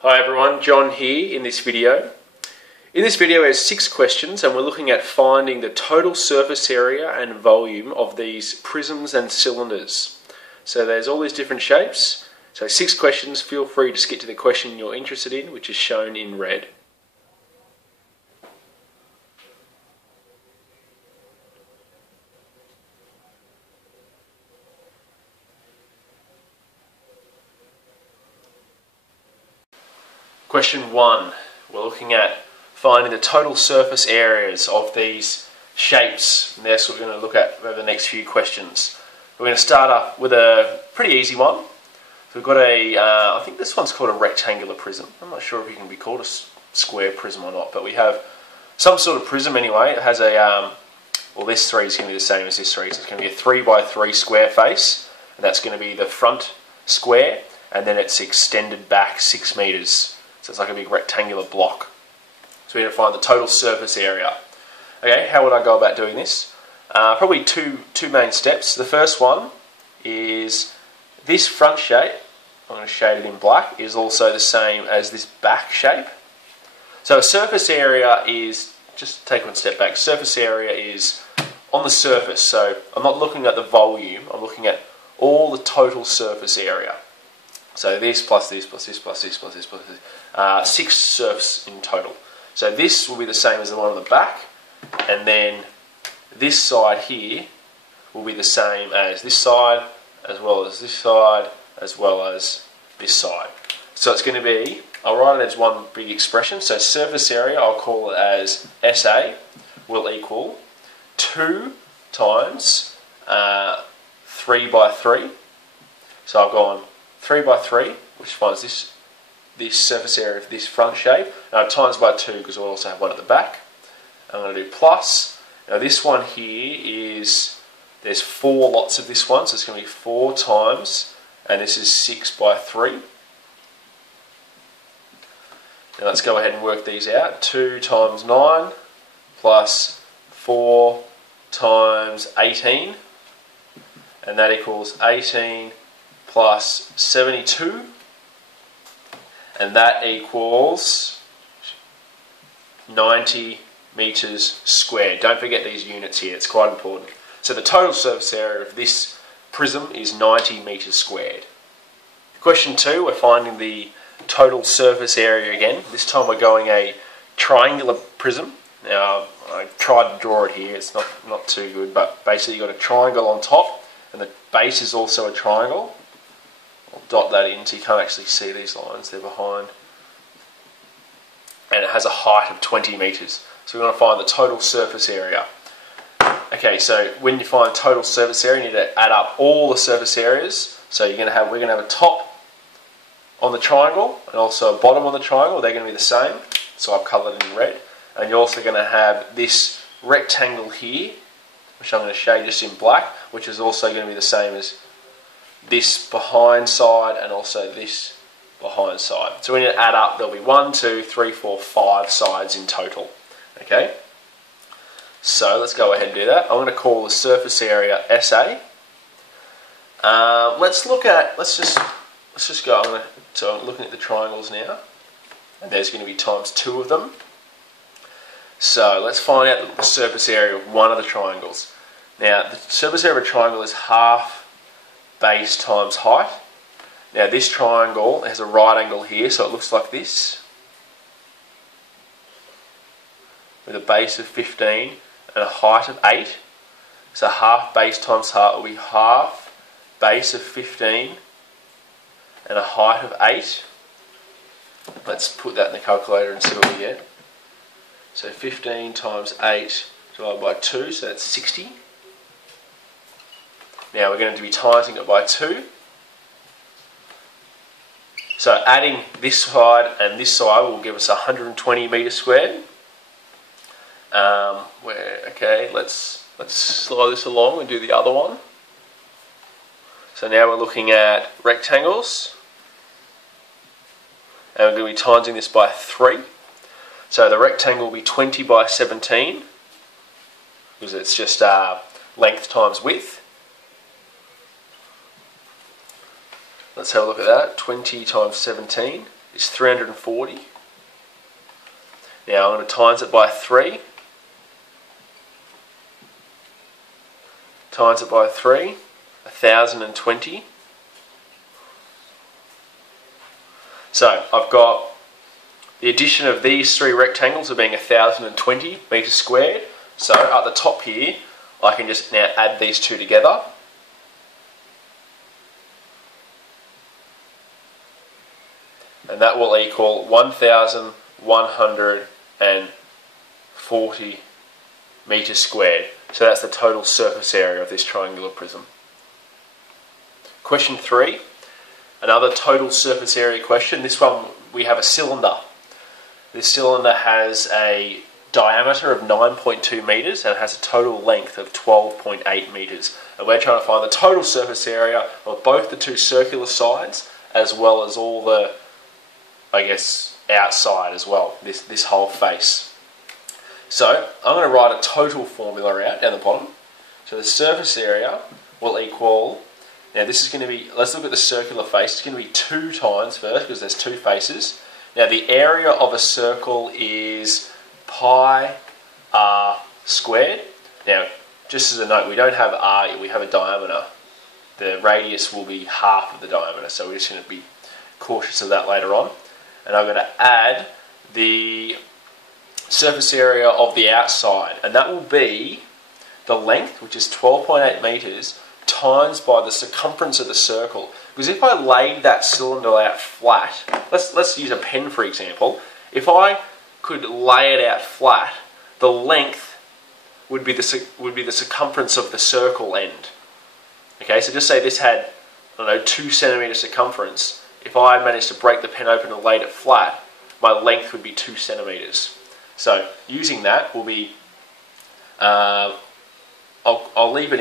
Hi everyone, John here in this video. In this video we have 6 questions and we're looking at finding the total surface area and volume of these prisms and cylinders. So there's all these different shapes. So 6 questions, feel free to skip to the question you're interested in, which is shown in red. Question 1, we're looking at finding the total surface areas of these shapes, and that's what we're going to look at over the next few questions. We're going to start up with a pretty easy one. So we've got I think this one's called a rectangular prism. I'm not sure if it can be called a square prism or not, but we have some sort of prism anyway. It has well, this 3 is going to be the same as this 3, so it's going to be a 3 by 3 square face, and that's going to be the front square, and then it's extended back 6 meters. So it's like a big rectangular block. So we need to find the total surface area. Okay, how would I go about doing this? Probably two main steps. The first one is this front shape, I'm going to shade it in black, is also the same as this back shape. So a surface area is, just take one step back, surface area is on the surface. So I'm not looking at the volume, I'm looking at all the total surface area. So this plus this plus this plus this plus this plus this, 6 surfaces in total. So this will be the same as the one on the back, and then this side here will be the same as this side, as well as this side, as well as this side. So it's going to be, I'll write it as one big expression, so surface area, I'll call it as SA, will equal 2 times 3 by 3. So I've gone 3 by 3, which finds this surface area of this front shape. Now times by 2 because we'll also have one at the back. I'm going to do plus. Now this one here is, there's 4 lots of this one, so it's going to be 4 times, and this is 6 by 3. Now let's go ahead and work these out. 2 times 9 plus 4 times 18, and that equals 18 plus 72, and that equals 90 meters squared. Don't forget these units here, it's quite important. So the total surface area of this prism is 90 meters squared. Question 2, we're finding the total surface area again. This time we're going a triangular prism. Now I tried to draw it here, it's not too good, but basically you've got a triangle on top and the base is also a triangle. I'll dot that in so you can't actually see these lines, they're behind. And it has a height of 20 meters. So we're going to find the total surface area. Okay, so when you find total surface area, you need to add up all the surface areas. So we're going to have a top on the triangle and also a bottom on the triangle. They're going to be the same, so I've coloured it in red. And you're also going to have this rectangle here, which I'm going to shade just in black, which is also going to be the same as this behind side and also this behind side. So when you add up, there'll be 1, 2, 3, 4, 5 sides in total. Okay, so let's go ahead and do that. I'm going to call the surface area SA. Let's just go. So I'm looking at the triangles now, and there's going to be times 2 of them. So let's find out the surface area of one of the triangles. Now the surface area of a triangle is half base times height. Now this triangle has a right angle here, so it looks like this, with a base of 15 and a height of 8. So half base times height will be half base of 15 and a height of 8. Let's put that in the calculator and see what we get. So 15 times 8 divided by 2, so that's 60. Now we're going to be timesing it by 2. So adding this side and this side will give us 120 meters squared. Okay, let's slide this along and do the other one. So now we're looking at rectangles, and we're going to be timesing this by 3. So the rectangle will be 20 by 17, because it's just length times width. Let's have a look at that. 20 times 17 is 340. Now I'm going to times it by 3. Times it by 3, 1,020. So I've got the addition of these three rectangles of being 1,020 metres squared. So at the top here, I can just now add these two together. And that will equal 1,140 metres squared. So that's the total surface area of this triangular prism. Question 3, another total surface area question. This one, we have a cylinder. This cylinder has a diameter of 9.2 metres and has a total length of 12.8 metres. And we're trying to find the total surface area of both the two circular sides as well as all the, I guess, outside as well, this whole face. So I'm going to write a total formula out down the bottom. So the surface area will equal, now this is going to be, let's look at the circular face, it's going to be 2 times first because there's 2 faces. Now the area of a circle is pi r squared. Now just as a note, we don't have r, we have a diameter. The radius will be half of the diameter, so we're just going to be cautious of that later on. And I'm going to add the surface area of the outside, and that will be the length, which is 12.8 metres, times by the circumference of the circle. Because if I laid that cylinder out flat, let's use a pen for example. If I could lay it out flat, the length would be the circumference of the circle end. Okay, so just say this had, I don't know, 2 centimetre circumference. If I managed to break the pen open and laid it flat, my length would be 2 centimetres. So using that will be, I'll leave it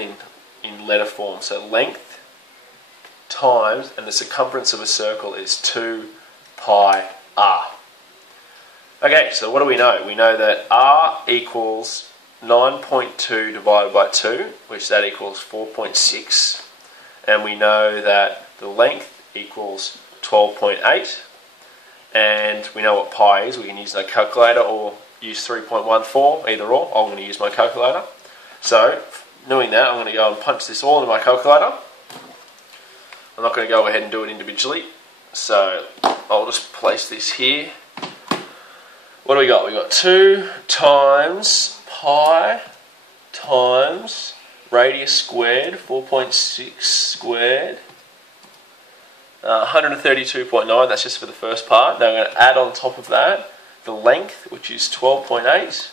in letter form. So length times, and the circumference of a circle is 2 pi r. Okay, so what do we know? We know that r equals 9.2 divided by 2, which that equals 4.6. And we know that the length equals 12.8. And we know what pi is. We can use a calculator or use 3.14, either or. I'm going to use my calculator. So, knowing that, I'm going to go and punch this all into my calculator. I'm not going to go ahead and do it individually. So, I'll just place this here. What do we got? We got 2 times pi times radius squared, 4.6 squared. 132.9, that's just for the first part. Now I'm going to add on top of that the length, which is 12.8,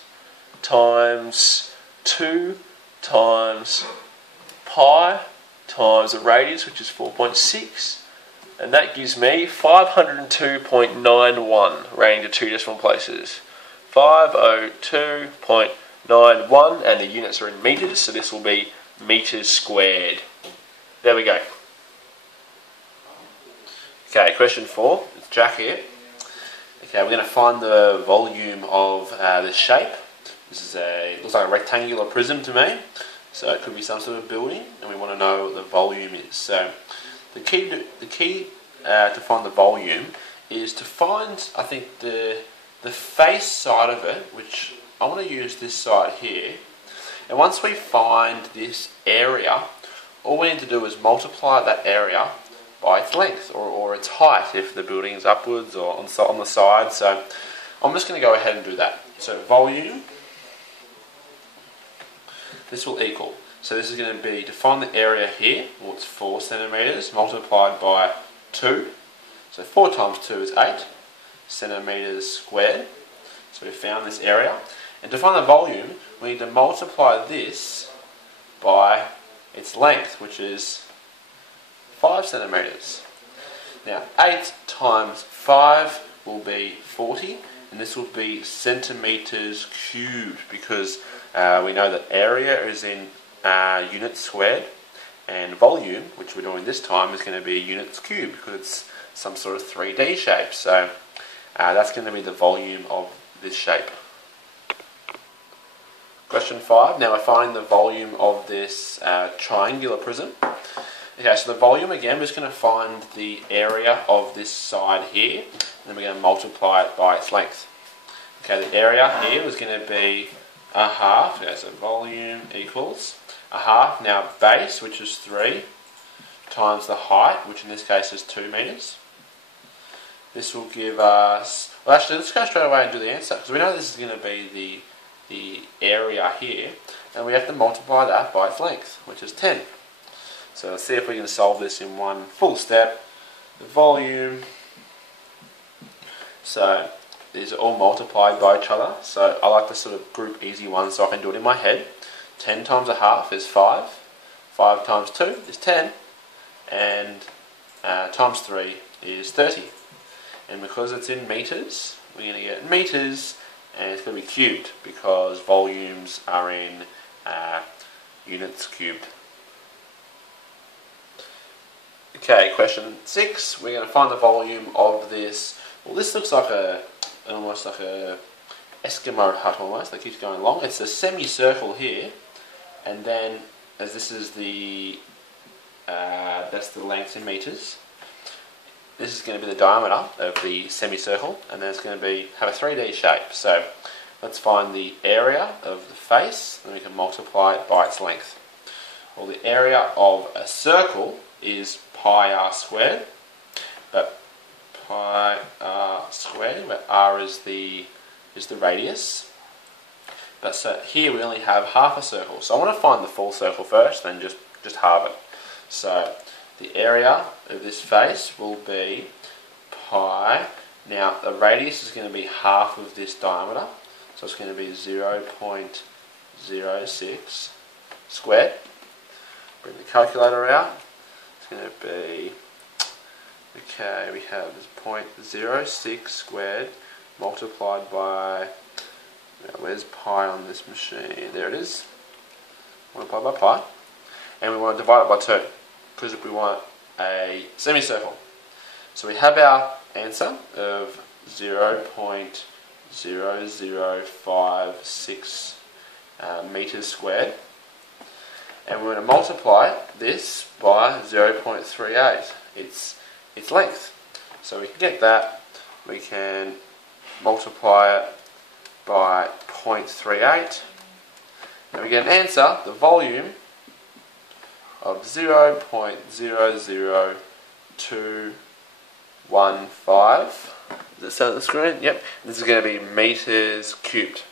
times 2 times pi times the radius, which is 4.6, and that gives me 502.91, rounding to 2 decimal places. 502.91, and the units are in metres, so this will be metres squared. There we go. Okay, question 4, it's Jack here. Okay, we're going to find the volume of this shape. This is looks like a rectangular prism to me, so it could be some sort of building, and we want to know what the volume is. So the key to find the volume is to find, I think, the face side of it, which I want to use this side here. And once we find this area, all we need to do is multiply that area by its length or its height if the building is upwards or on the side. So I'm just going to go ahead and do that. So volume, this will equal, so this is going to be, to find the area here, well, it's 4 centimetres multiplied by 2. So 4 times 2 is 8 centimetres squared. So we found this area. And to find the volume, we need to multiply this by its length, which is 5 centimetres. Now 8 times 5 will be 40, and this will be centimetres cubed, because we know that area is in units squared, and volume, which we're doing this time, is going to be units cubed because it's some sort of 3D shape. So that's going to be the volume of this shape. Question 5. Now we're finding the volume of this triangular prism. Okay, so the volume again, we're just going to find the area of this side here. then we're going to multiply it by its length. Okay, the area here was going to be a half, okay, so volume equals a half, now base, which is 3, times the height, which in this case is 2 metres. This will give us, well actually let's go straight away and do the answer, because we know this is going to be the area here, and we have to multiply that by its length, which is 10. So let's see if we can solve this in one full step. The volume, so these are all multiplied by each other, so I like to sort of group easy ones so I can do it in my head. 10 times a half is 5, 5 times 2 is 10, and times 3 is 30. And because it's in metres, we're going to get metres, and it's going to be cubed because volumes are in units cubed. Okay, question 6. We're going to find the volume of this. Well, this looks like almost like a Eskimo hut almost. That keeps going along. It's a semicircle here, and then as this is the that's the length in metres. This is going to be the diameter of the semicircle, and then it's going to have a 3D shape. So let's find the area of the face, and we can multiply it by its length. Well, the area of a circle is pi r squared, but pi r squared, where r is the radius. But so here we only have half a circle, so I want to find the full circle first, then just halve it. So the area of this face will be pi. Now the radius is going to be half of this diameter, so it's going to be 0.06 squared. Bring the calculator out. It's going to be, okay, we have this 0.06 squared multiplied by, where's pi on this machine? There it is. Multiplied by pi. And we want to divide it by 2. Because we want a semicircle. So we have our answer of 0.0056 metres squared, and we're going to multiply this by 0.38, its length. So we can get that, we can multiply it by 0.38, and we get an answer, the volume of 0.00215. Does it sound on the screen? Yep. This is going to be metres cubed.